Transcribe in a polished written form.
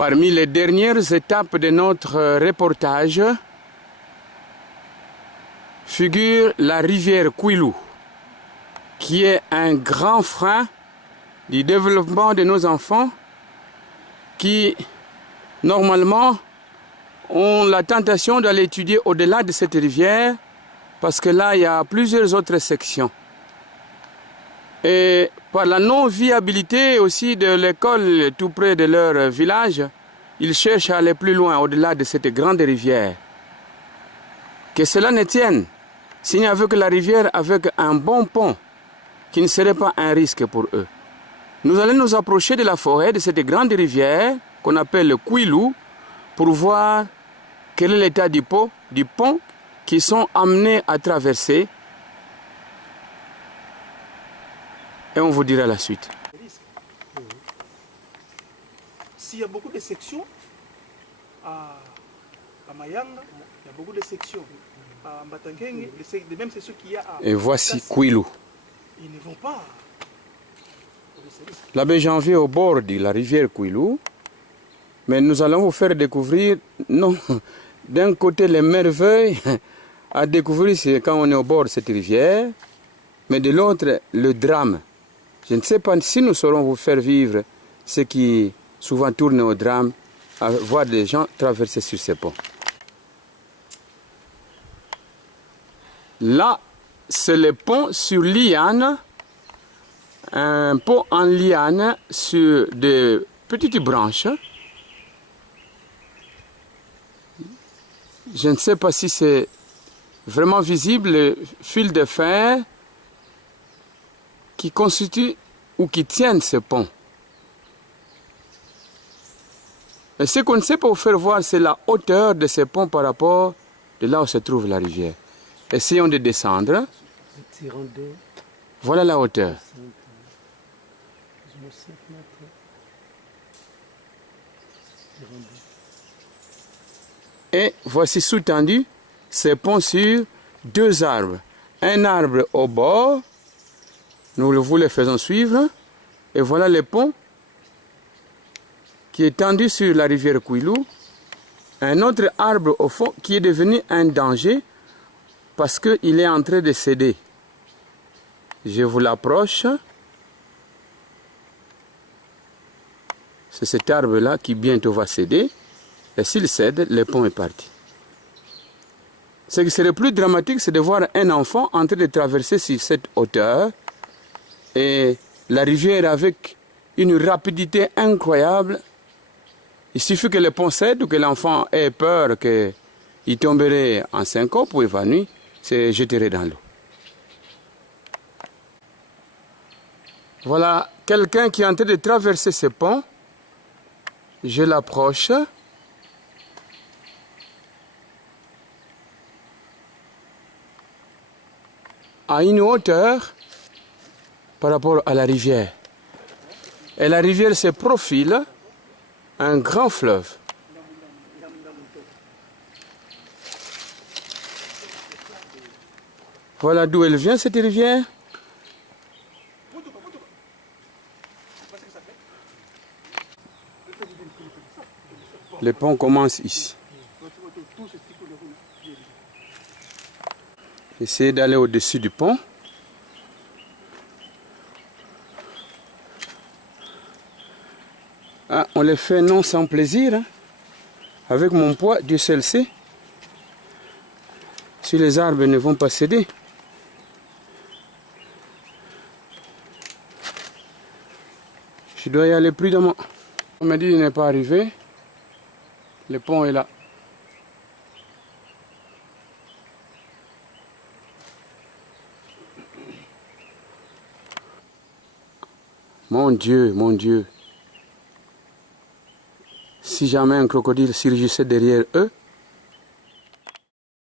Parmi les dernières étapes de notre reportage figure la rivière Kwilu, qui est un grand frein du développement de nos enfants qui, normalement, ont la tentation d'aller étudier au-delà de cette rivière parce que là, il y a plusieurs autres sections. Et par la non-viabilité aussi de l'école tout près de leur village, ils cherchent à aller plus loin, au-delà de cette grande rivière. Que cela ne tienne, s'il n'y avait que la rivière avec un bon pont, qui ne serait pas un risque pour eux. Nous allons nous approcher de la forêt, de cette grande rivière qu'on appelle le Kwilu, pour voir quel est l'état du pont qu'ils sont amenés à traverser. Et on vous dira la suite. S'il y a beaucoup de sections, à Mayanga, il y a beaucoup de sections. À Mbatangenge, les mêmes sections qu'il y a à... Et voici Kwilu. Ils ne vont pas. La baie Janvier au bord de la rivière Kwilu. Mais nous allons vous faire découvrir, non, d'un côté les merveilles à découvrir, c'est quand on est au bord de cette rivière, mais de l'autre, le drame. Je ne sais pas si nous saurons vous faire vivre ce qui souvent tourne au drame, à voir des gens traverser sur ces ponts. Là, c'est le pont sur liane, un pont en liane sur des petites branches. Je ne sais pas si c'est vraiment visible le fil de fer qui constitue ou qui tiennent ce pont. Et ce qu'on ne sait pas vous faire voir, c'est la hauteur de ce pont par rapport de là où se trouve la rivière. Essayons de descendre. Voilà la hauteur. Et voici sous-tendu ce pont sur deux arbres. Un arbre au bord, nous vous le faisons suivre. Et voilà le pont qui est tendu sur la rivière Kwilu. Un autre arbre au fond qui est devenu un danger parce qu'il est en train de céder. Je vous l'approche. C'est cet arbre-là qui bientôt va céder. Et s'il cède, le pont est parti. Ce qui serait plus dramatique, c'est de voir un enfant en train de traverser sur cette hauteur et la rivière avec une rapidité incroyable. Il suffit que le pont cède ou que l'enfant ait peur qu'il tomberait en syncope ou évanoui, se jetterait dans l'eau. Voilà quelqu'un qui est en train de traverser ce pont. Je l'approche. À une hauteur par rapport à la rivière. Et la rivière se profile, un grand fleuve. Voilà d'où elle vient cette rivière. Le pont commence ici. Essayez d'aller au-dessus du pont. Ah, on le fait non sans plaisir. Hein. Avec mon poids, Dieu seul sait. Si les arbres ne vont pas céder. Je dois y aller prudemment. On m'a dit qu'il n'est pas arrivé. Le pont est là. Mon Dieu, mon Dieu. Si jamais un crocodile surgissait derrière eux,